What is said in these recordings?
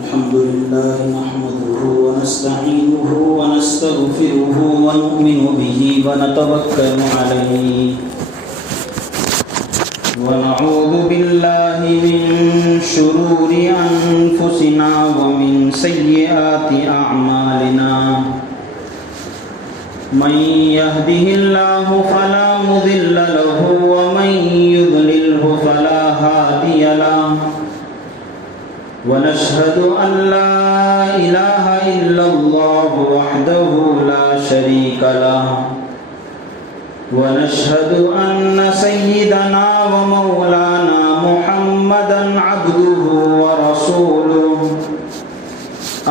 الحمد لله نحمده ونستعينه ونستغفره ونؤمن به ونتوكل عليه ونعوذ بالله من شرور أنفسنا ومن سيئات أعمالنا من يهده الله فلا مضل له ومن يضلله فلا هادي له ونشهد أن لا إله إلا الله وحده لا شريك له ونشهد أن سيدنا ومولانا محمدا عبده ورسوله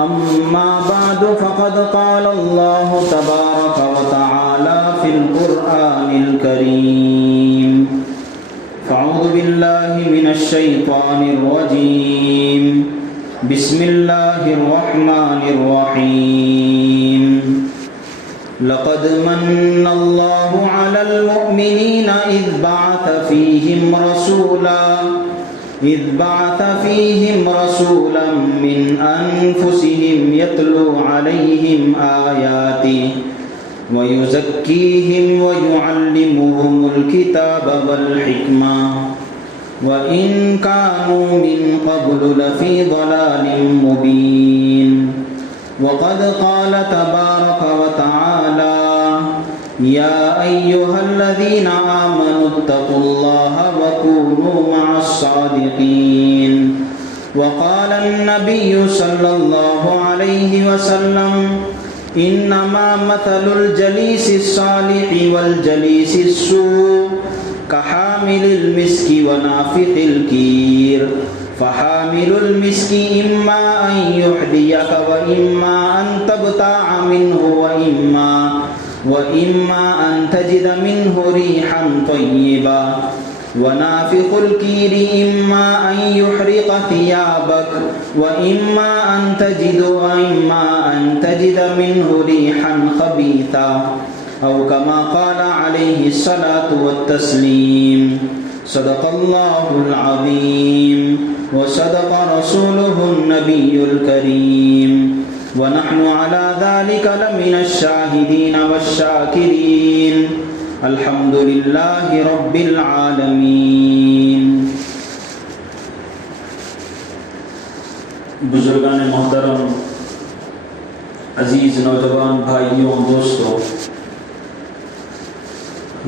أما بعد فقد قال الله تبارك وتعالى في القرآن الكريم فأعوذ بالله من الشيطان الرجيم بسم الله الرحمن الرحيم لقد من الله على المؤمنين إذ بعث فيهم رسولا من أنفسهم يتلو عليهم آياته ويزكيهم ويعلمهم الكتاب والحكمة وإن كانوا من قبل لفي ضلال مبين وقد قال تبارك وتعالى يا أيها الذين آمنوا اتقوا الله وكونوا مع الصادقين وقال النبي صلى الله عليه وسلم إنما مثل الجليس الصالح والجليس السوء كحامل المسك ونافخ الكير فحامل المسك إما أن يحديك وإما أن تبتاع منه وإما أن تجد منه ريحا طيبا ونافخ الكير إما أن يحرق ثيابك وإما أن تجد منه ريحا خبيثا أو كما قال عليه الصلاة والتسليم صدق الله العظيم وصدق رسوله النبي الكريم ونحن على ذلك لمن الشاهدين والشاكرين الحمد لله رب العالمین۔ بزرگان محترم، عزیز نوجوان بھائیوں دوستوں،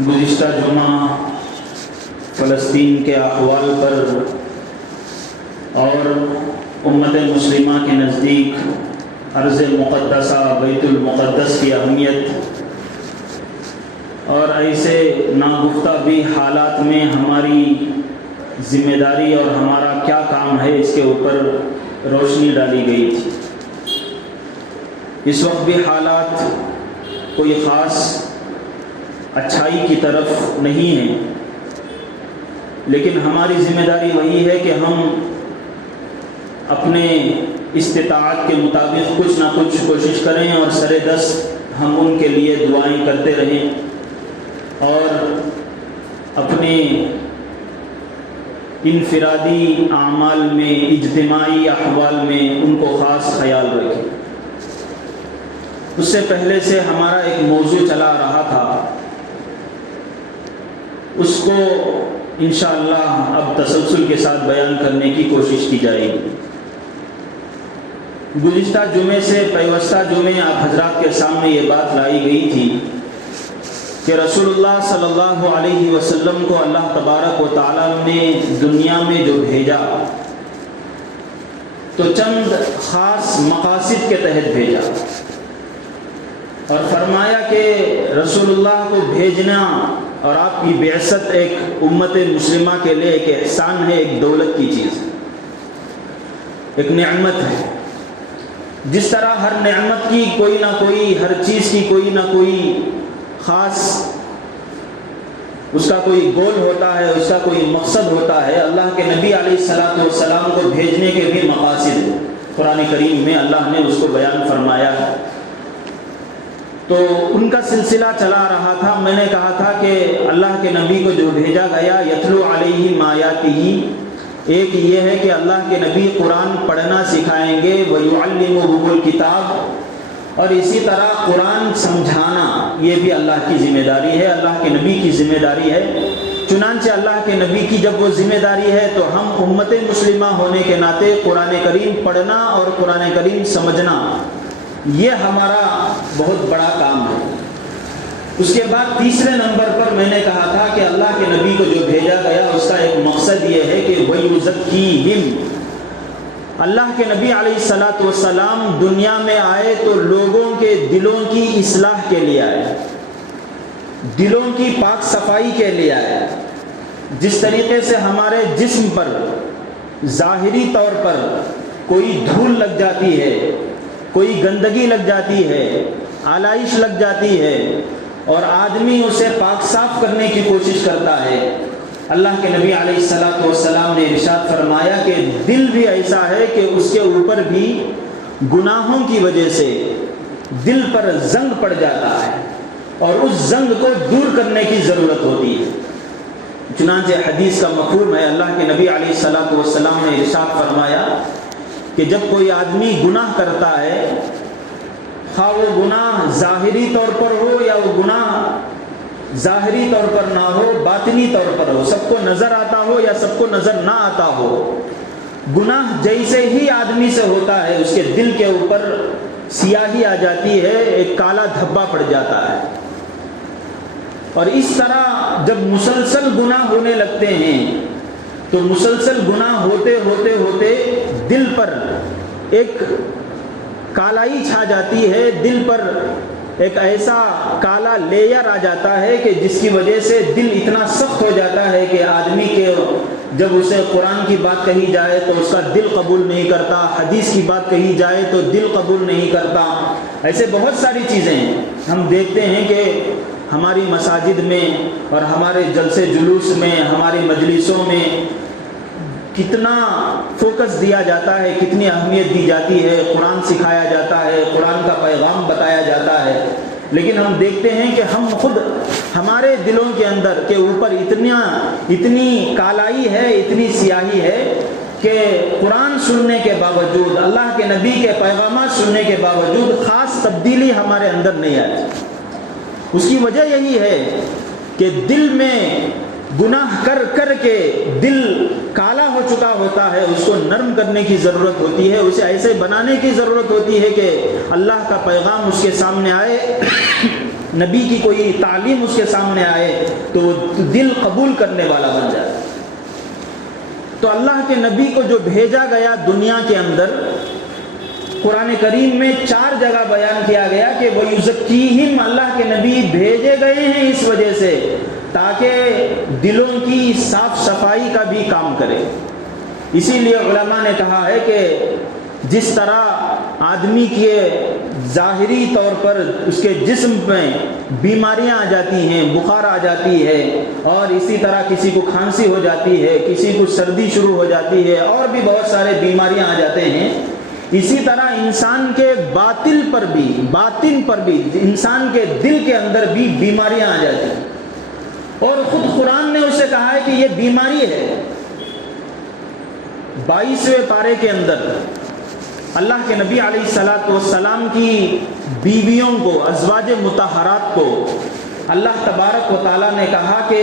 گزشتہ جمعہ فلسطین کے احوال پر اور امت مسلمہ کے نزدیک ارض مقدسہ بیت المقدس کی اہمیت اور ایسے ناگفتہ بھی حالات میں ہماری ذمہ داری اور ہمارا کیا کام ہے اس کے اوپر روشنی ڈالی گئی تھی۔ اس وقت بھی حالات کوئی خاص اچھائی کی طرف نہیں ہیں، لیکن ہماری ذمہ داری وہی ہے کہ ہم اپنے استطاعت کے مطابق کچھ نہ کچھ کوشش کریں اور سر دست ہم ان کے لیے دعائیں کرتے رہیں اور اپنے انفرادی اعمال میں، اجتماعی احوال میں ان کو خاص خیال رکھیں۔ اس سے پہلے سے ہمارا ایک موضوع چلا رہا تھا، اس کو انشاءاللہ اب تسلسل کے ساتھ بیان کرنے کی کوشش کی جائے گی۔ گزشتہ جمعے سے پیوستہ جمعے آپ حضرات کے سامنے یہ بات لائی گئی تھی کہ رسول اللہ صلی اللہ علیہ وسلم کو اللہ تبارک و تعالیٰ نے دنیا میں جو بھیجا تو چند خاص مقاصد کے تحت بھیجا، اور فرمایا کہ رسول اللہ کو بھیجنا اور آپ کی بعثت ایک امت مسلمہ کے لیے ایک احسان ہے، ایک دولت کی چیز ہے، ایک نعمت ہے۔ جس طرح ہر نعمت کی کوئی نہ کوئی، ہر چیز کی کوئی نہ کوئی خاص اس کا کوئی گول ہوتا ہے، اس کا کوئی مقصد ہوتا ہے، اللہ کے نبی علیہ السلام کو بھیجنے کے بھی مقاصد ہیں۔ قرآن کریم میں اللہ نے اس کو بیان فرمایا ہے۔ تو ان کا سلسلہ چلا رہا تھا۔ میں نے کہا تھا کہ اللہ کے نبی کو جو بھیجا گیا، یتلو علیہم آیاتہ، ایک یہ ہے کہ اللہ کے نبی قرآن پڑھنا سکھائیں گے، وَيُعَلِّمُهُمُ الْكِتَابَ، اور اسی طرح قرآن سمجھانا یہ بھی اللہ کی ذمہ داری ہے، اللہ کے نبی کی ذمہ داری ہے۔ چنانچہ اللہ کے نبی کی جب وہ ذمہ داری ہے تو ہم امت مسلمہ ہونے کے ناطے قرآن کریم پڑھنا اور قرآن کریم سمجھنا یہ ہمارا بہت بڑا کام ہے۔ اس کے بعد تیسرے نمبر پر میں نے کہا تھا کہ اللہ کے نبی کو جو بھیجا گیا اس کا ایک مقصد یہ ہے کہ وَيُزَكِّيهِمْ، اللہ کے نبی علیہ الصلاۃ والسلام دنیا میں آئے تو لوگوں کے دلوں کی اصلاح کے لیے آئے، دلوں کی پاک صفائی کے لیے آئے۔ جس طریقے سے ہمارے جسم پر ظاہری طور پر کوئی دھول لگ جاتی ہے، کوئی گندگی لگ جاتی ہے، آلائش لگ جاتی ہے اور آدمی اسے پاک صاف کرنے کی کوشش کرتا ہے، اللہ کے نبی علیہ الصلاۃ والسلام نے ارشاد فرمایا کہ دل بھی ایسا ہے کہ اس کے اوپر بھی گناہوں کی وجہ سے دل پر زنگ پڑ جاتا ہے اور اس زنگ کو دور کرنے کی ضرورت ہوتی ہے۔ چنانچہ حدیث کا مفہوم ہے، اللہ کے نبی علیہ الصلاۃ والسلام نے ارشاد فرمایا کہ جب کوئی آدمی گناہ کرتا ہے، خواہ وہ گناہ ظاہری طور پر ہو یا وہ گناہ ظاہری طور پر نہ ہو، باطنی طور پر ہو، سب کو نظر آتا ہو یا سب کو نظر نہ آتا ہو، گناہ جیسے ہی آدمی سے ہوتا ہے اس کے دل کے اوپر سیاہی آ جاتی ہے، ایک کالا دھبا پڑ جاتا ہے۔ اور اس طرح جب مسلسل گناہ ہونے لگتے ہیں تو مسلسل گناہ ہوتے ہوتے ہوتے دل پر ایک کالائی چھا جاتی ہے، دل پر ایک ایسا کالا لیئر آ جاتا ہے کہ جس کی وجہ سے دل اتنا سخت ہو جاتا ہے کہ آدمی کے جب اسے قرآن کی بات کہی جائے تو اس کا دل قبول نہیں کرتا، حدیث کی بات کہی جائے تو دل قبول نہیں کرتا۔ ایسے بہت ساری چیزیں ہم دیکھتے ہیں کہ ہماری مساجد میں اور ہمارے جلسے جلوس میں، ہماری مجلسوں میں کتنا فوکس دیا جاتا ہے، کتنی اہمیت دی جاتی ہے، قرآن سکھایا جاتا ہے، قرآن کا پیغام بتایا جاتا ہے، لیکن ہم دیکھتے ہیں کہ ہم خود ہمارے دلوں کے اندر کے اوپر اتنی کالائی ہے، اتنی سیاہی ہے کہ قرآن سننے کے باوجود، اللہ کے نبی کے پیغامات سننے کے باوجود خاص تبدیلی ہمارے اندر نہیں آتی۔ اس کی وجہ یہی ہے کہ دل میں گناہ کر کر کے دل کالا ہو چکا ہوتا ہے، اس کو نرم کرنے کی ضرورت ہوتی ہے، اسے ایسے بنانے کی ضرورت ہوتی ہے کہ اللہ کا پیغام اس کے سامنے آئے، نبی کی کوئی تعلیم اس کے سامنے آئے تو دل قبول کرنے والا بن جائے۔ تو اللہ کے نبی کو جو بھیجا گیا دنیا کے اندر، قرآن کریم میں 4 جگہ بیان کیا گیا کہ وَيُزَكِّيهِمْ، اللہ کے نبی بھیجے گئے ہیں اس وجہ سے تاکہ دلوں کی صاف صفائی کا بھی کام کرے۔ اسی لیے علماء نے کہا ہے کہ جس طرح آدمی کے ظاہری طور پر اس کے جسم میں بیماریاں آ جاتی ہیں، بخار آ جاتی ہے، اور اسی طرح کسی کو کھانسی ہو جاتی ہے، کسی کو سردی شروع ہو جاتی ہے، اور بھی بہت سارے بیماریاں آ جاتے ہیں، اسی طرح انسان کے باطن پر بھی انسان کے دل کے اندر بھی بیماریاں آ جاتی ہیں، اور خود قرآن نے اسے کہا ہے کہ یہ بیماری ہے۔ 22ویں پارے کے اندر اللہ کے نبی علیہ الصلاۃ والسلام کی بیویوں کو، ازواج مطہرات کو اللہ تبارک و تعالیٰ نے کہا کہ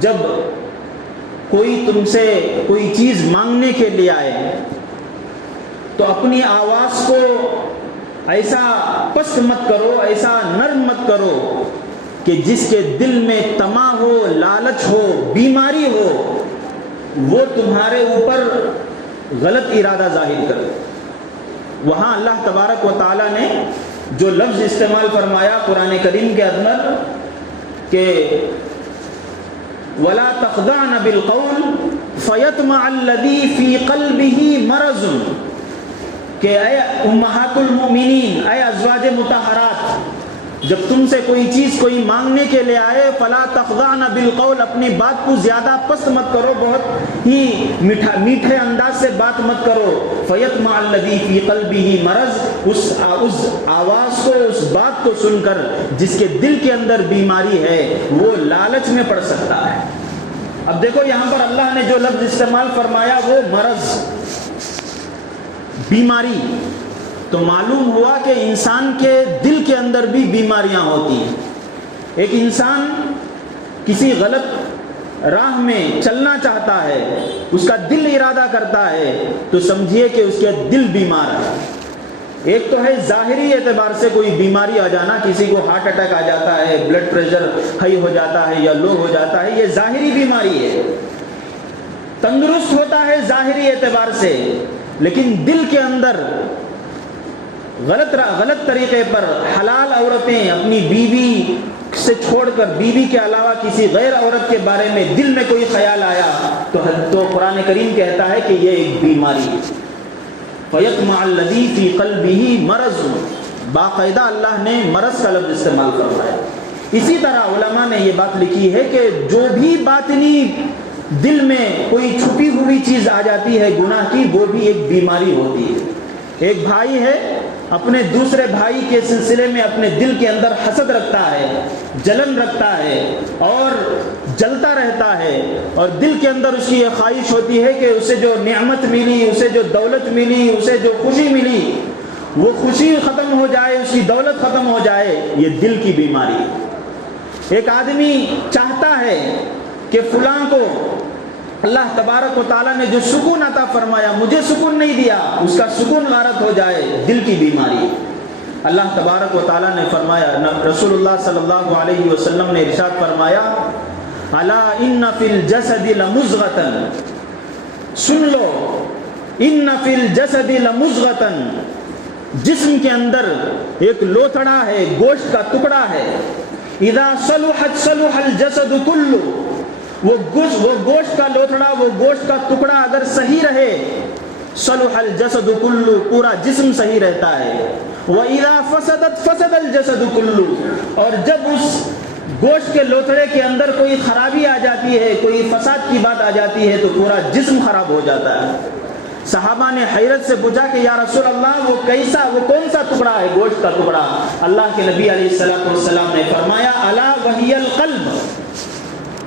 جب کوئی تم سے کوئی چیز مانگنے کے لیے آئے تو اپنی آواز کو ایسا پست مت کرو، ایسا نرم مت کرو کہ جس کے دل میں طمع ہو، لالچ ہو، بیماری ہو، وہ تمہارے اوپر غلط ارادہ ظاہر کرے۔ وہاں اللہ تبارک و تعالیٰ نے جو لفظ استعمال فرمایا قرآن کریم کے اندر کہ وَلَا تَخْضَعْنَ بِالْقَوْلِ فَيَطْمَعَ الَّذِي فِي قَلْبِهِ مَرَضٌ، کہ اے امہات المؤمنین، اے ازواج مطہرات، جب تم سے کوئی چیز کوئی مانگنے کے لیے آئے، فلا تخضعن بالقول، اپنی بات کو زیادہ پست مت کرو، بہت ہی میٹھے انداز سے بات مت کرو، فیطمع الذی فی قلبہ مرض، اس آواز کو، اس بات کو سن کر جس کے دل کے اندر بیماری ہے وہ لالچ میں پڑ سکتا ہے، اب دیکھو یہاں پر اللہ نے جو لفظ استعمال فرمایا وہ مرض، بیماری، تو معلوم ہوا کہ انسان کے دل کے اندر بھی بیماریاں ہوتی ہیں۔ ایک انسان کسی غلط راہ میں چلنا چاہتا ہے، اس کا دل ارادہ کرتا ہے، تو سمجھیے کہ اس کے دل بیمار ہے۔ ایک تو ہے ظاہری اعتبار سے کوئی بیماری آ جانا، کسی کو ہارٹ اٹیک آ جاتا ہے، بلڈ پریشر ہائی ہو جاتا ہے یا لو ہو جاتا ہے، یہ ظاہری بیماری ہے، تندرست ہوتا ہے ظاہری اعتبار سے، لیکن دل کے اندر غلط طریقے پر حلال عورتیں اپنی بیوی سے چھوڑ کر بیوی کے علاوہ کسی غیر عورت کے بارے میں دل میں کوئی خیال آیا تو قرآن کریم کہتا ہے کہ یہ ایک بیماری ہے۔ فَيَطْمَعَ الَّذِي فِي قَلْبِهِ مَرَضٌ، باقاعدہ اللہ نے مرض کا لفظ استعمال فرمایا۔ اسی طرح علماء نے یہ بات لکھی ہے کہ جو بھی باطنی دل میں کوئی چھپی ہوئی چیز آ جاتی ہے گناہ کی، وہ بھی ایک بیماری ہوتی ہے۔ ایک بھائی ہے، اپنے دوسرے بھائی کے سلسلے میں اپنے دل کے اندر حسد رکھتا ہے، جلن رکھتا ہے اور جلتا رہتا ہے، اور دل کے اندر اس کی یہ خواہش ہوتی ہے کہ اسے جو نعمت ملی، اسے جو دولت ملی، اسے جو خوشی ملی، وہ خوشی ختم ہو جائے، اس کی دولت ختم ہو جائے۔ یہ دل کی بیماری ہے۔ ایک آدمی چاہتا ہے کہ فلاں کو اللہ تبارک و تعالیٰ نے جو سکون عطا فرمایا، مجھے سکون نہیں دیا، اس کا سکون غارت ہو جائے، دل کی بیماری۔ اللہ تبارک و تعالیٰ نے فرمایا، رسول اللہ صلی اللہ علیہ وسلم نے ارشاد فرمایا، الا ان فی الجسد لمضغۃ، سن لو، ان فی الجسد لمضغۃ، جسم کے اندر ایک لوتھڑا ہے، گوشت کا ٹکڑا ہے، اذا صلحت صلح الجسد کلہ، وہ گوشت کا لوتھڑا، وہ گوشت کا ٹکڑا اگر صحیح رہے، صلح الجسد کلہ، پورا جسم صحیح رہتا ہے، وَإِذَا فَسَدَتْ فَسَدَ الْجَسَدُ كُلُّهُ، اور جب اس گوشت کے لوتھڑے کے اندر کوئی خرابی آ جاتی ہے، کوئی فساد کی بات آ جاتی ہے، تو پورا جسم خراب ہو جاتا ہے۔ صحابہ نے حیرت سے پوچھا کہ یا رسول اللہ وہ کون سا ٹکڑا ہے گوشت کا ٹکڑا؟ اللہ کے نبی علیہ الصلوۃ والسلام نے فرمایا، الا وہی القلب،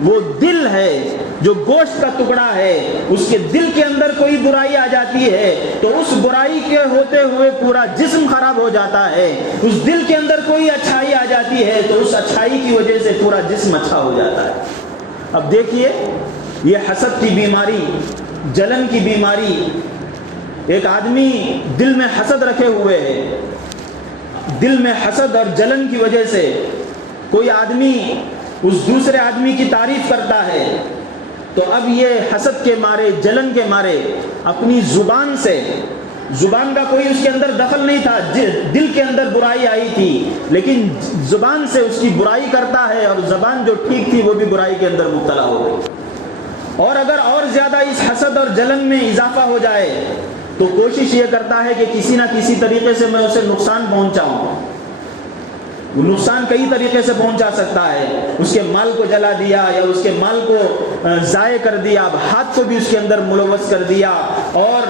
وہ دل ہے، جو گوشت کا ٹکڑا ہے، اس کے دل کے اندر کوئی برائی آ جاتی ہے تو اس برائی کے ہوتے ہوئے پورا جسم خراب ہو جاتا ہے۔ اس دل کے اندر کوئی اچھائی آ جاتی ہے تو اس اچھائی کی وجہ سے پورا جسم اچھا ہو جاتا ہے۔ اب دیکھیے، یہ حسد کی بیماری، جلن کی بیماری، ایک آدمی دل میں حسد رکھے ہوئے ہے، دل میں حسد اور جلن کی وجہ سے کوئی آدمی اس دوسرے آدمی کی تعریف کرتا ہے، تو اب یہ حسد کے مارے، جلن کے مارے اپنی زبان سے، زبان کا کوئی اس کے اندر دخل نہیں تھا، دل کے اندر برائی آئی تھی، لیکن زبان سے اس کی برائی کرتا ہے، اور زبان جو ٹھیک تھی وہ بھی برائی کے اندر مبتلا ہو گئی۔ اور اگر اور زیادہ اس حسد اور جلن میں اضافہ ہو جائے تو کوشش یہ کرتا ہے کہ کسی نہ کسی طریقے سے میں اسے نقصان پہنچاؤں۔ وہ نقصان کئی طریقے سے پہنچا سکتا ہے، اس کے مال کو جلا دیا یا اس کے مال کو ضائع کر دیا، اب ہاتھ کو بھی اس کے اندر ملوث کر دیا، اور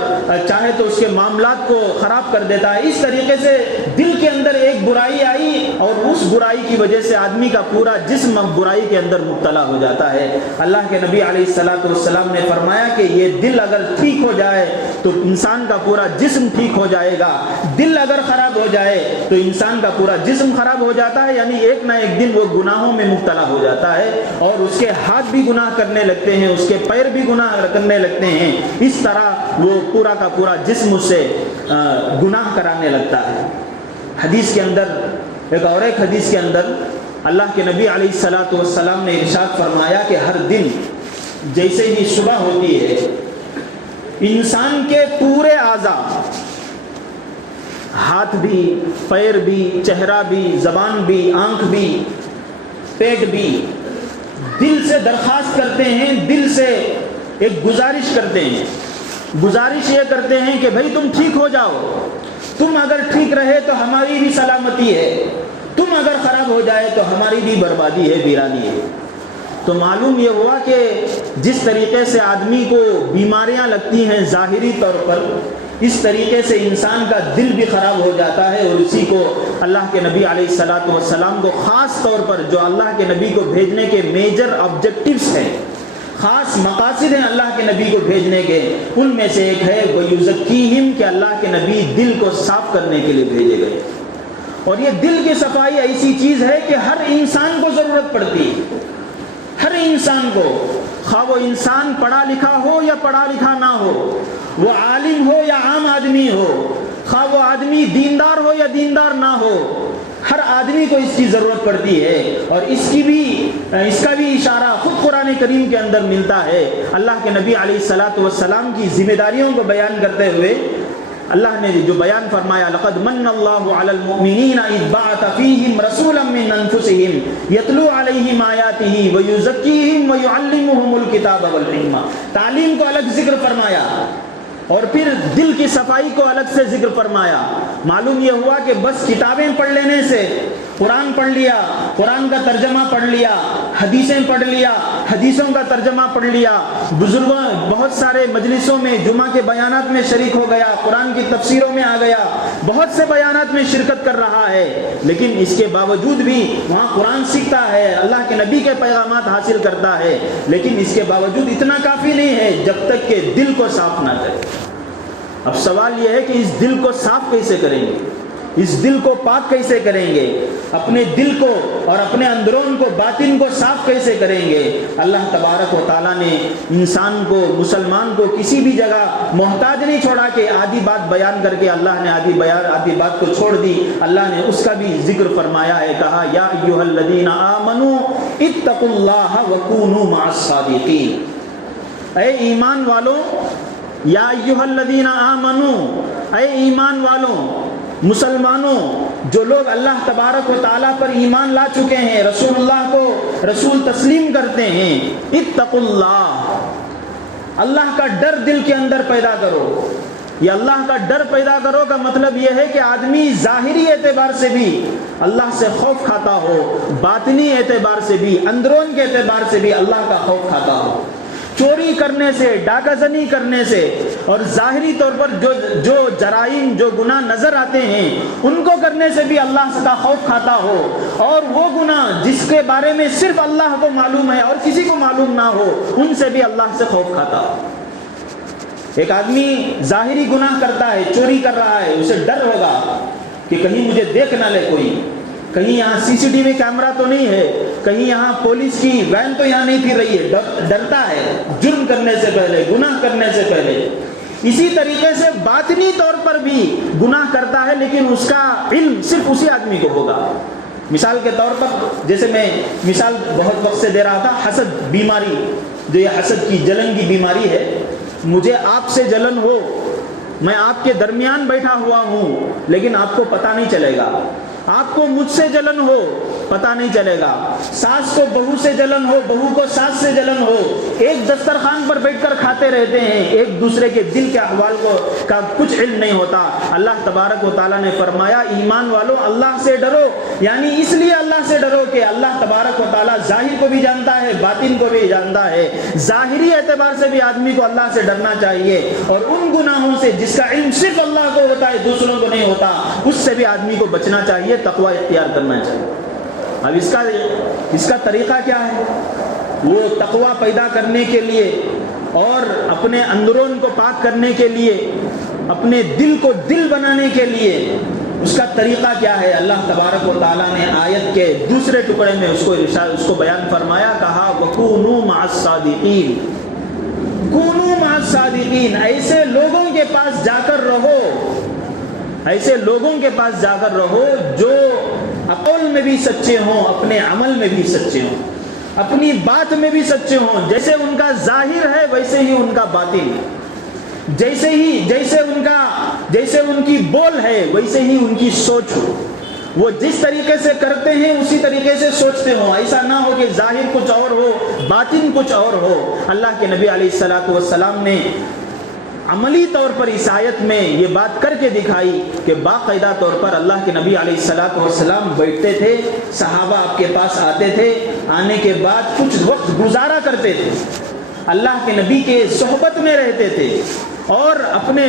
چاہے تو اس کے معاملات کو خراب کر دیتا ہے۔ اس طریقے سے دل کے اندر ایک برائی آئی اور اس برائی کی وجہ سے آدمی کا پورا جسم اب برائی کے اندر مبتلا ہو جاتا ہے۔ اللہ کے نبی علیہ الصلوۃ والسلام نے فرمایا کہ یہ دل اگر ٹھیک ہو جائے تو انسان کا پورا جسم ٹھیک ہو جائے گا، دل اگر خراب ہو جائے تو انسان کا پورا جسم خراب ہو جاتا ہے، یعنی ایک نہ ایک دن وہ گناہوں میں مبتلا ہو جاتا ہے، اور اس کے ہاتھ بھی گناہ کرنے لگتے ہیں، اس کے پیر بھی گناہ کرنے لگتے ہیں، اس طرح وہ پورا کا پورا جسم اس سے گناہ کرانے لگتا ہے۔ حدیث کے اندر ایک حدیث کے اندر اللہ کے نبی علیہ الصلوۃ والسلام نے ارشاد فرمایا کہ ہر دن جیسے ہی صبح ہوتی ہے، انسان کے پورے اعضاء، ہاتھ بھی، پیر بھی، چہرہ بھی، زبان بھی، آنکھ بھی، پیٹ بھی، دل سے درخواست کرتے ہیں، دل سے ایک گزارش کرتے ہیں، گزارش یہ کرتے ہیں کہ بھائی تم ٹھیک ہو جاؤ، تم اگر ٹھیک رہے تو ہماری بھی سلامتی ہے، تم اگر خراب ہو جائے تو ہماری بھی بربادی ہے، ویرانی ہے۔ تو معلوم یہ ہوا کہ جس طریقے سے آدمی کو بیماریاں لگتی ہیں ظاہری طور پر، اس طریقے سے انسان کا دل بھی خراب ہو جاتا ہے، اور اسی کو اللہ کے نبی علیہ الصلوۃ والسلام کو خاص طور پر، جو اللہ کے نبی کو بھیجنے کے میجر آبجیکٹیوز ہیں، خاص مقاصد ہیں اللہ کے نبی کو بھیجنے کے، ان میں سے ایک ہے وَيُزَكِّيهِمْ کہ اللہ کے نبی دل کو صاف کرنے کے لیے بھیجے گئے. اور یہ دل کی صفائی ایسی چیز ہے کہ ہر انسان کو ضرورت پڑتی ہے، ہر انسان کو، خواہ وہ انسان پڑھا لکھا ہو یا پڑھا لکھا نہ ہو، وہ عالم ہو یا عام آدمی ہو، خواہ وہ آدمی دیندار ہو یا دیندار نہ ہو، ہر آدمی کو اس کی ضرورت پڑتی ہے. اور اس کا بھی اشارہ خود قرآن کریم کے اندر ملتا ہے. اللہ کے نبی علیہ الصلاۃ والسلام کی ذمہ داریوں کو بیان کرتے ہوئے اللہ نے جو بیان فرمایا لقد من اللہ علی المؤمنین اذ بعث فیہم رسولا من انفسہم یتلو علیہم آیاتہ ویزکیہم ویعلمہم الکتاب والحکمہ. تعلیم کو الگ ذکر فرمایا اور پھر دل کی صفائی کو الگ سے ذکر فرمایا. معلوم یہ ہوا کہ بس کتابیں پڑھ لینے سے، قرآن پڑھ لیا، قرآن کا ترجمہ پڑھ لیا، حدیثیں پڑھ لیا، حدیثوں کا ترجمہ پڑھ لیا، بزرگوں بہت سارے مجلسوں میں جمعہ کے بیانات میں شریک ہو گیا، قرآن کی تفسیروں میں آ گیا، بہت سے بیانات میں شرکت کر رہا ہے، لیکن اس کے باوجود بھی وہاں قرآن سیکھتا ہے، اللہ کے نبی کے پیغامات حاصل کرتا ہے، لیکن اس کے باوجود اتنا کافی نہیں ہے جب تک کہ دل کو صاف نہ کرے. اب سوال یہ ہے کہ اس دل کو صاف کیسے کریں گے، اس دل کو پاک کیسے کریں گے، اپنے دل کو اور اپنے اندرون کو، باطن کو صاف کیسے کریں گے. اللہ تبارک و تعالیٰ نے انسان کو، مسلمان کو کسی بھی جگہ محتاج نہیں چھوڑا کہ آدھی بات بیان کر کے اللہ نے آدھی بات کو چھوڑ دی. اللہ نے اس کا بھی ذکر فرمایا ہے، کہا یا ایھا الذین آمنوا اتقوا اللہ وکونوا مع الصادقین. اے ایمان والوں، یا ایھا الذین آمنوا، اے ایمان والوں، مسلمانوں، جو لوگ اللہ تبارک و تعالیٰ پر ایمان لا چکے ہیں، رسول اللہ کو رسول تسلیم کرتے ہیں، اتقوا اللہ، اللہ کا ڈر دل کے اندر پیدا کرو. یہ اللہ کا ڈر پیدا کرو کا مطلب یہ ہے کہ آدمی ظاہری اعتبار سے بھی اللہ سے خوف کھاتا ہو، باطنی اعتبار سے بھی، اندرون کے اعتبار سے بھی اللہ کا خوف کھاتا ہو. چوری کرنے سے، ڈاکہ زنی کرنے سے اور ظاہری طور پر جو جرائم، جو گناہ نظر آتے ہیں ان کو کرنے سے بھی اللہ کا خوف کھاتا ہو، اور وہ گناہ جس کے بارے میں صرف اللہ کو معلوم ہے اور کسی کو معلوم نہ ہو ان سے بھی اللہ سے خوف کھاتا ہو. ایک آدمی ظاہری گناہ کرتا ہے، چوری کر رہا ہے، اسے ڈر ہوگا کہ کہیں مجھے دیکھ نہ لے کوئی، کہیں یہاں سی سی ٹی وی کیمرہ تو نہیں ہے، کہیں یہاں پولیس کی وین تو یہاں نہیں پھر رہی ہے. ڈرتا ہے جرم کرنے سے پہلے، گناہ کرنے سے پہلے. اسی طریقے سے باطنی طور پر بھی گناہ کرتا ہے لیکن اس کا علم صرف اسی آدمی کو ہوگا. مثال کے طور پر جیسے میں مثال بہت وقت سے دے رہا تھا، حسد بیماری، جو یہ حسد کی جلن کی بیماری ہے. مجھے آپ سے جلن ہو، میں آپ کے درمیان بیٹھا ہوا ہوں لیکن آپ کو پتہ نہیں چلے گا. آپ کو مجھ سے جلن ہو، پتہ نہیں چلے گا. ساس کو بہو سے جلن ہو، بہو کو ساس سے جلن ہو، ایک دسترخوان پر بیٹھ کر کھاتے رہتے ہیں، ایک دوسرے کے دل کے احوال کا کچھ علم نہیں ہوتا. اللہ تبارک و تعالیٰ نے فرمایا ایمان والو اللہ سے ڈرو، یعنی اس لیے اللہ سے ڈرو کہ اللہ تبارک و تعالیٰ ظاہر کو بھی جانتا ہے، باطن کو بھی جانتا ہے. ظاہری اعتبار سے بھی آدمی کو اللہ سے ڈرنا چاہیے، اور ان گناہوں سے جس کا علم صرف اللہ کو ہوتا ہے، دوسروں کو نہیں ہوتا، اس سے بھی آدمی کو بچنا چاہیے، تقوی اختیار کرنا چاہیے. اب اس کا طریقہ کیا ہے؟ وہ تقوی پیدا کرنے کے لیے اور اپنے اندرون کو پاک کرنے کے لیے، اپنے دل کو دل بنانے کے لیے اس کا طریقہ کیا ہے؟ اللہ تبارک و تعالیٰ نے آیت کے دوسرے ٹکڑے میں اس کو بیان فرمایا، کہا وَكُونُوا مَعَ الصَّادِقِينَ. کونوا مع الصادقین، ایسے لوگوں کے پاس جا کر رہو، ایسے لوگوں کے پاس جا کر رہو جو عقل میں بھی سچے ہوں، اپنے عمل میں بھی سچے ہوں، اپنی بات میں بھی سچے ہوں. جیسے ان کا ظاہر ہے ویسے ہی ان کا باطن، جیسے ان کی بول ہے ویسے ہی ان کی سوچ ہو. وہ جس طریقے سے کرتے ہیں اسی طریقے سے سوچتے ہوں. ایسا نہ ہو کہ ظاہر کچھ اور ہو، باطن کچھ اور ہو. اللہ کے نبی علیہ الصلوۃ والسلام نے عملی طور پر اس آیت میں یہ بات کر کے دکھائی کہ باقاعدہ طور پر اللہ کے نبی علیہ الصلوۃ والسلام بیٹھتے تھے، صحابہ آپ کے پاس آتے تھے، آنے کے بعد کچھ وقت گزارا کرتے تھے، اللہ کے نبی کے صحبت میں رہتے تھے اور اپنے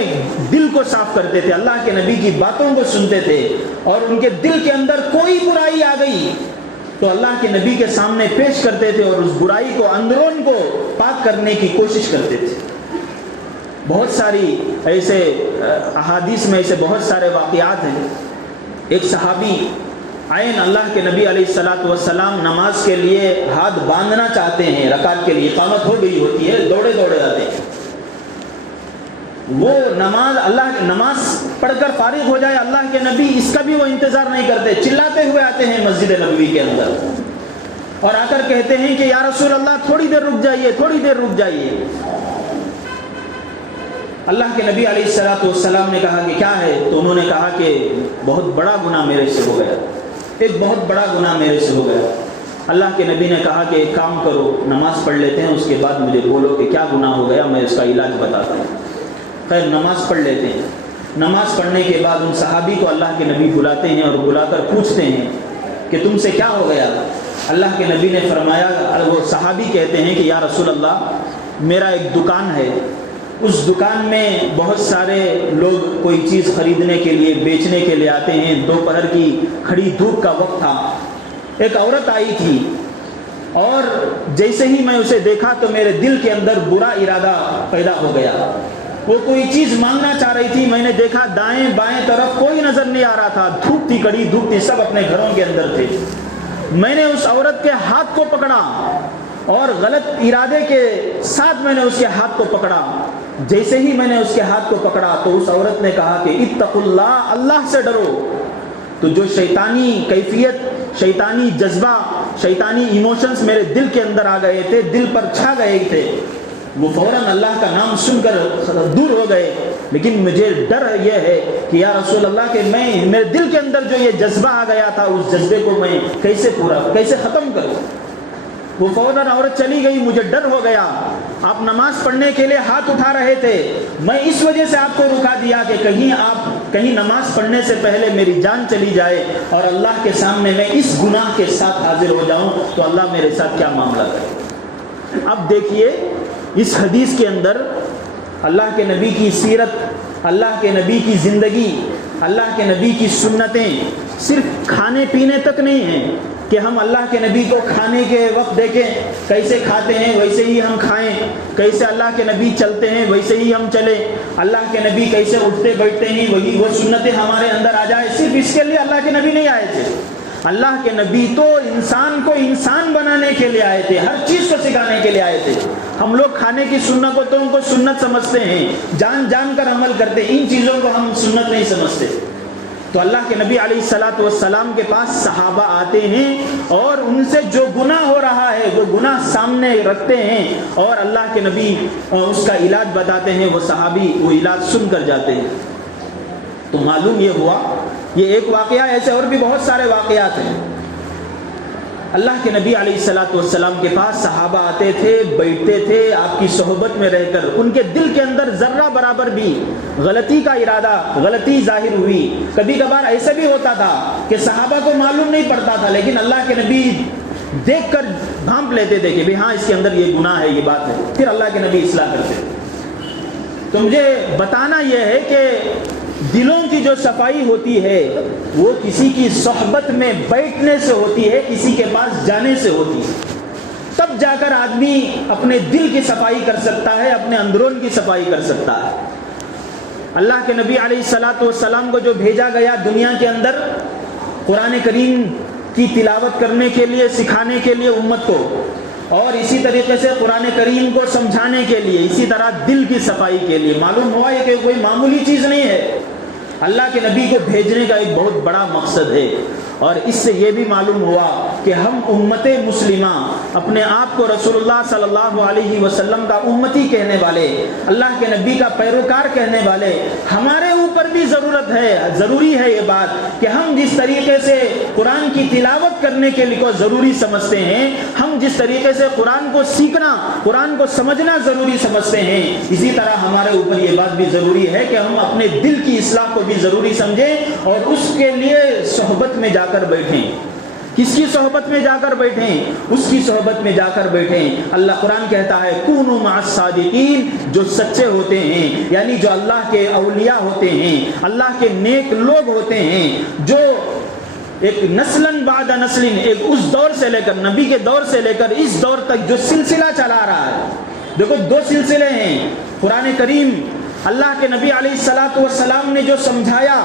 دل کو صاف کرتے تھے، اللہ کے نبی کی باتوں کو سنتے تھے، اور ان کے دل کے اندر کوئی برائی آ گئی تو اللہ کے نبی کے سامنے پیش کرتے تھے اور اس برائی کو اندرون کو پاک کرنے کی کوشش کرتے تھے۔ بہت ساری ایسے احادیث میں ایسے بہت سارے واقعات ہیں۔ ایک صحابی عین اللہ کے نبی علیہ الصلاۃ والسلام نماز کے لیے ہاتھ باندھنا چاہتے ہیں، رکعت کے لیے اقامت ہو گئی ہوتی ہے، دوڑے دوڑے آتے ہیں۔ وہ نماز پڑھ کر فارغ ہو جائے، اللہ کے نبی اس کا بھی وہ انتظار نہیں کرتے، چلاتے ہوئے آتے ہیں مسجد نبوی کے اندر اور آ کر کہتے ہیں کہ یا رسول اللہ تھوڑی دیر رک جائیے، تھوڑی دیر رک جائیے۔ اللہ کے نبی علیہ الصلاۃ والسلام نے کہا کہ کیا ہے؟ تو انہوں نے کہا کہ بہت بڑا گناہ میرے سے ہو گیا، ایک بہت بڑا گناہ میرے سے ہو گیا۔ اللہ کے نبی نے کہا کہ ایک کام کرو، نماز پڑھ لیتے ہیں، اس کے بعد مجھے بولو کہ کیا گناہ ہو گیا، میں اس کا علاج بتاتا ہوں۔ خیر نماز پڑھ لیتے ہیں۔ نماز پڑھنے کے بعد ان صحابی کو اللہ کے نبی بلاتے ہیں اور بلا کر پوچھتے ہیں کہ تم سے کیا ہو گیا؟ اللہ کے نبی نے فرمایا، وہ صحابی کہتے ہیں کہ یا رسول اللہ میرا ایک دکان ہے، اس دکان میں بہت سارے لوگ کوئی چیز خریدنے کے لیے بیچنے کے لیے آتے ہیں، دوپہر کی کھڑی دھوپ کا وقت تھا، ایک عورت آئی تھی اور جیسے ہی میں اسے دیکھا تو میرے دل کے اندر برا ارادہ پیدا ہو گیا۔ وہ کوئی چیز مانگنا چاہ رہی تھی، میں نے دیکھا دائیں بائیں طرف کوئی نظر نہیں آ رہا تھا، دھوپ تھی، کڑی دھوپ تھی، سب اپنے گھروں کے اندر تھے۔ میں نے اس عورت کے ہاتھ کو پکڑا اور غلط ارادے کے ساتھ میں نے اس کے ہاتھ کو پکڑا۔ جیسے ہی میں نے اس کے ہاتھ کو پکڑا تو اس عورت نے کہا کہ اتقوا اللہ، اللہ سے ڈرو۔ تو جو شیطانی کیفیت، شیطانی جذبہ، شیطانی ایموشنز میرے دل کے اندر آ گئے تھے، دل پر چھا گئے تھے، وہ فوراً اللہ کا نام سن کر دور ہو گئے۔ لیکن مجھے ڈر یہ ہے کہ یا رسول اللہ کہ میرے دل کے اندر جو یہ جذبہ آ گیا تھا، اس جذبے کو میں کیسے ختم کروں۔ وہ فوراً عورت چلی گئی، مجھے ڈر ہو گیا۔ آپ نماز پڑھنے کے لیے ہاتھ اٹھا رہے تھے، میں اس وجہ سے آپ کو رکا دیا کہ کہیں نماز پڑھنے سے پہلے میری جان چلی جائے اور اللہ کے سامنے میں اس گناہ کے ساتھ حاضر ہو جاؤں تو اللہ میرے ساتھ کیا معاملہ کرے۔ اب دیکھیے اس حدیث کے اندر اللہ کے نبی کی سیرت، اللہ کے نبی کی زندگی، اللہ کے نبی کی سنتیں صرف کھانے پینے تک نہیں ہیں کہ ہم اللہ کے نبی کو کھانے کے وقت دیکھیں، کیسے کھاتے ہیں ویسے ہی ہم کھائیں، کیسے اللہ کے نبی چلتے ہیں ویسے ہی ہم چلیں، اللہ کے نبی کیسے اٹھتے بیٹھتے ہیں وہ سنتیں ہمارے اندر آ جائے۔ صرف اس کے لیے اللہ کے نبی نہیں آئے تھے، اللہ کے نبی تو انسان کو انسان بنانے کے لیے آئے تھے، ہر چیز کو سکھانے کے لیے آئے تھے۔ ہم لوگ کھانے کی سنتوں کو سنت سمجھتے ہیں، جان جان کر عمل کرتے ہیں، ان چیزوں کو ہم سنت نہیں سمجھتے۔ تو اللہ کے نبی علیہ الصلاۃ والسلام کے پاس صحابہ آتے ہیں اور ان سے جو گناہ ہو رہا ہے وہ گناہ سامنے رکھتے ہیں اور اللہ کے نبی اس کا علاج بتاتے ہیں، وہ صحابی وہ علاج سن کر جاتے ہیں۔ تو معلوم یہ ہوا، یہ ایک واقعہ، ایسے اور بھی بہت سارے واقعات ہیں۔ اللہ کے نبی علیہ الصلاۃ والسلام کے پاس صحابہ آتے تھے، بیٹھتے تھے، آپ کی صحبت میں رہ کر ان کے دل کے اندر ذرہ برابر بھی غلطی کا ارادہ، غلطی ظاہر ہوئی۔ کبھی کبھار ایسا بھی ہوتا تھا کہ صحابہ کو معلوم نہیں پڑتا تھا، لیکن اللہ کے نبی دیکھ کر بھانپ لیتے تھے کہ ہاں اس کے اندر یہ گناہ ہے، یہ بات ہے، پھر اللہ کے نبی اصلاح کرتے۔ تو مجھے بتانا یہ ہے کہ دلوں کی جو صفائی ہوتی ہے وہ کسی کی صحبت میں بیٹھنے سے ہوتی ہے، کسی کے پاس جانے سے ہوتی ہے، تب جا کر آدمی اپنے دل کی صفائی کر سکتا ہے، اپنے اندرون کی صفائی کر سکتا ہے۔ اللہ کے نبی علیہ الصلاۃ والسلام کو جو بھیجا گیا دنیا کے اندر قرآن کریم کی تلاوت کرنے کے لیے، سکھانے کے لیے امت کو، اور اسی طریقے سے قرآن کریم کو سمجھانے کے لیے، اسی طرح دل کی صفائی کے لیے، معلوم ہوا یہ کہ کوئی معمولی چیز نہیں ہے۔ اللہ کے نبی کو بھیجنے کا ایک بہت بڑا مقصد ہے، اور اس سے یہ بھی معلوم ہوا کہ ہم امت مسلمہ اپنے آپ کو رسول اللہ صلی اللہ علیہ وسلم کا امتی کہنے والے، اللہ کے نبی کا پیروکار کہنے والے، ہمارے اوپر بھی ضروری ہے یہ بات کہ ہم جس طریقے سے قرآن کی تلاوت کرنے کے لیے ضروری سمجھتے ہیں، ہم جس طریقے سے قرآن کو سیکھنا، قرآن کو سمجھنا ضروری سمجھتے ہیں، اسی طرح ہمارے اوپر یہ بات بھی ضروری ہے کہ ہم اپنے دل کی اصلاح کو بھی ضروری سمجھیں اور اس کے لیے صحبت میں جا کر بیٹھیں۔ کس کی صحبت میں جا کر بیٹھیں؟ اس کی صحبت میں جا کر بیٹھیں۔ اللہ قرآن کہتا ہے کونوا مع الصادقین، جو سچے ہوتے ہیں، یعنی جو اللہ کے اولیاء ہوتے ہیں، اللہ کے نیک لوگ ہوتے ہیں، جو ایک نسلاً بعد نسلن، ایک اس دور سے لے کر، نبی کے دور سے لے کر اس دور تک جو سلسلہ چلا رہا ہے. دیکھو دو سلسلے ہیں. قرآن کریم اللہ کے نبی علیہ الصلاۃ والسلام نے جو سمجھایا،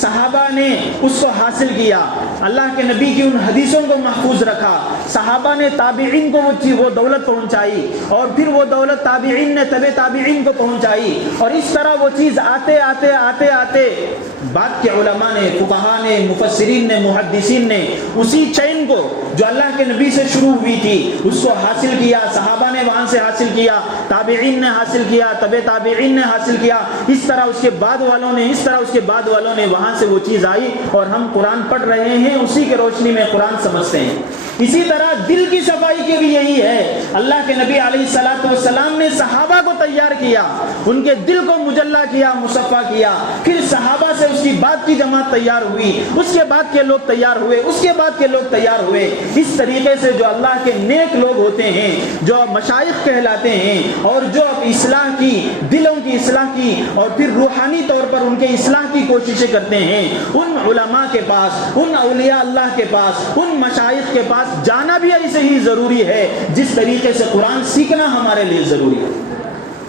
صحابہ نے اس کو حاصل کیا. اللہ کے نبی کی ان حدیثوں کو محفوظ رکھا. صحابہ نے تابعین کو وہ دولت پہنچائی، اور پھر وہ دولت تابعین نے طبع تابعین کو پہنچائی. اور اس طرح وہ چیز آتے آتے آتے آتے بعد کے علماء نے، فقہاء نے، مفسرین نے، محدثین نے اسی چین کو جو اللہ کے نبی سے شروع ہوئی تھی اس کو حاصل کیا. صحابہ نے وہاں سے حاصل کیا، تابعین نے حاصل کیا، طبع تابعین نے حاصل کیا. اس طرح اس کے بعد والوں نے، اس طرح اس کے بعد والوں نے، وہاں سے وہ چیز آئی اور ہم قرآن پڑھ رہے ہیں، اسی کے روشنی میں قرآن سمجھتے ہیں. اسی طرح دل کی صفائی کے بھی یہی ہے. اللہ کے نبی علیہ الصلاۃ والسلام نے صحابہ کو تیار کیا، ان کے دل کو مجلہ کیا، مصفا کیا. پھر صحابہ سے اس کی بعد کی جماعت تیار ہوئی، اس کے بعد کے لوگ تیار ہوئے، اس کے بعد کے لوگ تیار ہوئے. اس طریقے سے جو اللہ کے نیک لوگ ہوتے ہیں، جو مشائخ کہلاتے ہیں، اور جو اصلاح کی، دلوں کی اصلاح کی اور پھر روحانی طور پر ان کے اصلاح کی کوششیں کرتے ہیں، ان علماء کے پاس، ان اولیاء اللہ کے پاس، ان مشائخ کے پاس جانا بھی ایسے ہی ضروری ہے جس طریقے سے قرآن سیکھنا ہمارے لیے ضروری ہے.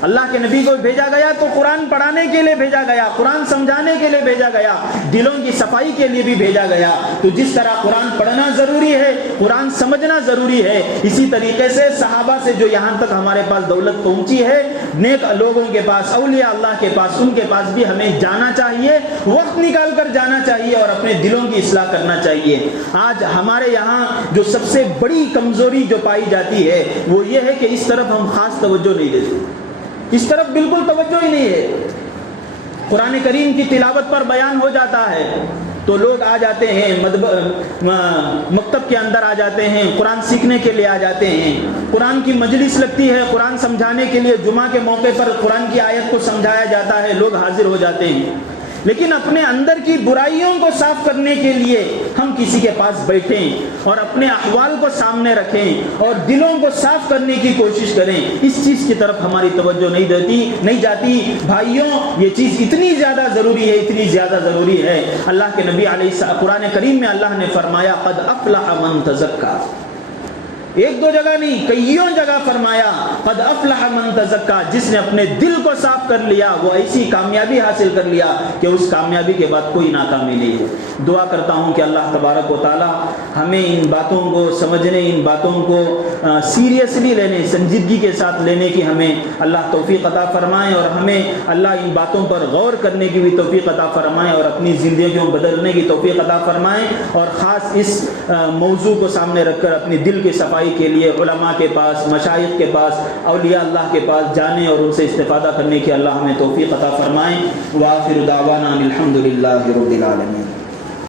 اللہ کے نبی کو بھیجا گیا تو قرآن پڑھانے کے لیے بھیجا گیا، قرآن سمجھانے کے لیے بھیجا گیا، دلوں کی صفائی کے لیے بھی بھیجا گیا. تو جس طرح قرآن پڑھنا ضروری ہے، قرآن سمجھنا ضروری ہے، اسی طریقے سے صحابہ سے جو یہاں تک ہمارے پاس دولت پہنچی ہے، نیک لوگوں کے پاس، اولیاء اللہ کے پاس، ان کے پاس بھی ہمیں جانا چاہیے، وقت نکال کر جانا چاہیے اور اپنے دلوں کی اصلاح کرنا چاہیے. آج ہمارے یہاں جو سب سے بڑی کمزوری جو پائی جاتی ہے وہ یہ ہے کہ اس طرف ہم خاص توجہ نہیں دیتے، اس طرف بالکل توجہ ہی نہیں ہے. قرآن کریم کی تلاوت پر بیان ہو جاتا ہے تو لوگ آ جاتے ہیں، مکتب کے اندر آ جاتے ہیں، قرآن سیکھنے کے لیے آ جاتے ہیں. قرآن کی مجلس لگتی ہے، قرآن سمجھانے کے لیے جمعہ کے موقع پر قرآن کی آیت کو سمجھایا جاتا ہے، لوگ حاضر ہو جاتے ہیں. لیکن اپنے اندر کی برائیوں کو صاف کرنے کے لیے ہم کسی کے پاس بیٹھیں اور اپنے احوال کو سامنے رکھیں اور دلوں کو صاف کرنے کی کوشش کریں، اس چیز کی طرف ہماری توجہ نہیں جاتی. بھائیوں، یہ چیز اتنی زیادہ ضروری ہے، اتنی زیادہ ضروری ہے. اللہ کے نبی علیہ السلام، قرآن کریم میں اللہ نے فرمایا قد افلح من تزکا. ایک دو جگہ نہیں، کئیوں جگہ فرمایا قد افلح من تزکا. جس نے اپنے دل کو صاف کر لیا وہ ایسی کامیابی حاصل کر لیا کہ اس کامیابی کے بعد کوئی ناکامی نہیں ہے. دعا کرتا ہوں کہ اللہ تبارک و تعالی ہمیں ان باتوں کو سمجھنے، ان باتوں کو سیریسلی لینے، سنجیدگی کے ساتھ لینے کی ہمیں اللہ توفیق عطا فرمائے، اور ہمیں اللہ ان باتوں پر غور کرنے کی بھی توفیق عطا فرمائے اور اپنی زندگیوں بدلنے کی توفیق عطا فرمائے. اور خاص اس موضوع کو سامنے رکھ کر اپنی دل کی صفائی کے لیے علماء کے پاس، مشائخ کے پاس، اولیاء اللہ کے پاس جانے اور ان سے استفادہ کرنے کی اللہ ہمیں توفیق عطا فرمائے. وآخر دعوانا الحمد للہ رب العالمین.